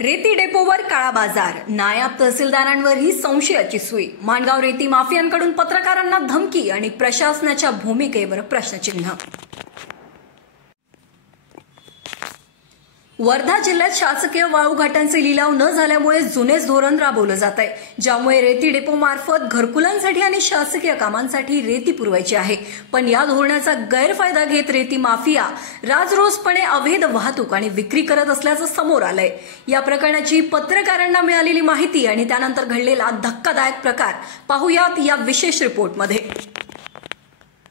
रेती डेपोवर काळा बाजार, नायब तहसीलदारांवरही संशयाची सुई, माणगाव रेती माफियांकडून पत्रकारांना धमकी आणि प्रशासनाच्या भूमिकेवर प्रश्नचिन्ह। वर्धा जिल्ह्यात शासकीय वाळू घाटांचे लिलाव न झाल्यामुळे जुनेच धोरण राबवलं जात आहे, ज्यामुळे रेती डेपो मार्फत घरकुलांसाठी आणि शासकीय कामांसाठी रेती पुरवायची आहे। पण या धोरणाचा गैरफायदा घेत रेती माफिया राजरोसपणे अवैध वाहतूक आणि विक्री करत असल्याचं समोर आलंय। या प्रकरणाची पत्रकारांना मिळालेली माहिती आणि त्यानंतर घडलेला धक्कादायक प्रकार पाहूयात या विशेष रिपोर्टमध्ये।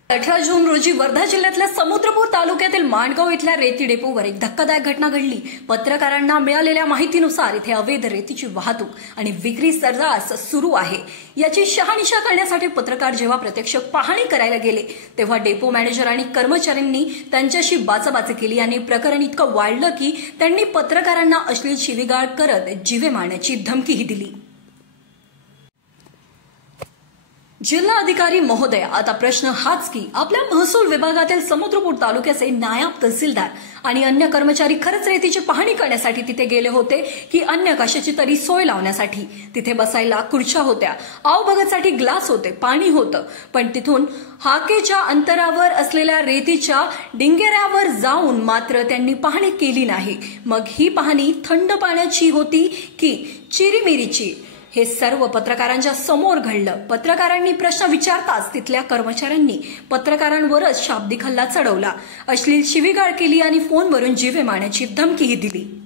18 जून रोजी वर्धा जिल्ह्यातल्या समुद्रपूर तालुक्यातील माणगाव इथल्या रेती डेपोवर एक धक्कादायक घटना घडली। पत्रकारांना मिळालेल्या माहितीनुसार इथे अवैध रेतीची वाहतूक आणि विक्री सर्रास सुरू आहे। याची शहानिशा करण्यासाठी पत्रकार जेव्हा प्रत्यक्ष पाहणी करायला गेले तेव्हा डेपो मॅनेजर आणि कर्मचाऱ्यांनी त्यांच्याशी बाचाबाची केली आणि प्रकरण इतकं वाढलं की त्यांनी पत्रकारांना अश्लील शिवीगाळ करत जीवे मारण्याची धमकीही दिली। जिल्हा अधिकारी महोदय, आता प्रश्न हाच की आपल्या महसूल विभागातील समुद्रपूर तालुक्याचे नायब तहसीलदार आणि अन्य कर्मचारी खरंच रेतीची पाहणी करण्यासाठी तिथे गेले होते की अन्य कशाची तरी सोय लावण्यासाठी? तिथे बसायला खुर्च्या होत्या, आवभगतसाठी ग्लास होते, पाणी होतं, पण तिथून हाकेच्या अंतरावर असलेल्या रेतीच्या डिंगेऱ्यावर जाऊन मात्र त्यांनी पाहणी केली नाही। मग ही पाहणी थंड पाण्याची होती की चिरीमिरीची? हे सर्व पत्रकारांच्या समोर घडलं। पत्रकारांनी प्रश्न विचारताच तिथल्या कर्मचाऱ्यांनी पत्रकारांवरच शाब्दिक हल्ला चढवला, अश्लील शिवीगाळ केली आणि फोनवरून जीवे मारण्याची धमकीही दिली।